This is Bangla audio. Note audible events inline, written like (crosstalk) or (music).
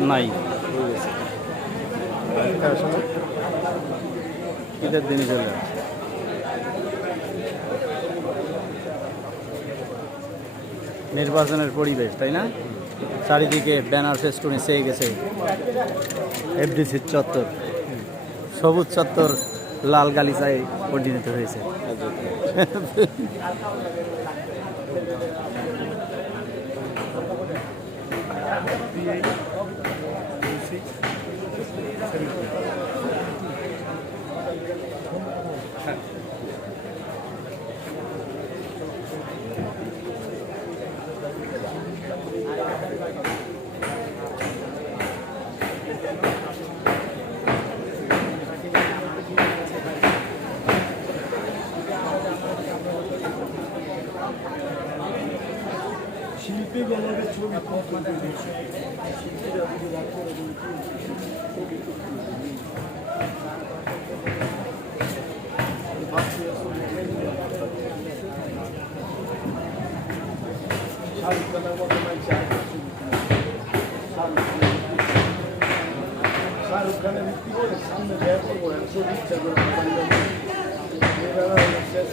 নাই। ঈদের চলে নির্বাচনের পরিবেশ তাই না? চারিদিকে ব্যানার ফেস্টুনে সেয়ে গেছে। এফডিসির চত্বর। সবুজ চত্বর লাল গালিচায় পরিণত হয়েছে। (laughs) 실패자가 저기 도와주고 실패자들이 왔고 저기 또 박수에서 잘 있다고 말지 않겠습니까? Şarukhan'a bittik öyle sandı. Ben bu boyunca bir çabuk. Ben de bir ara öyle ses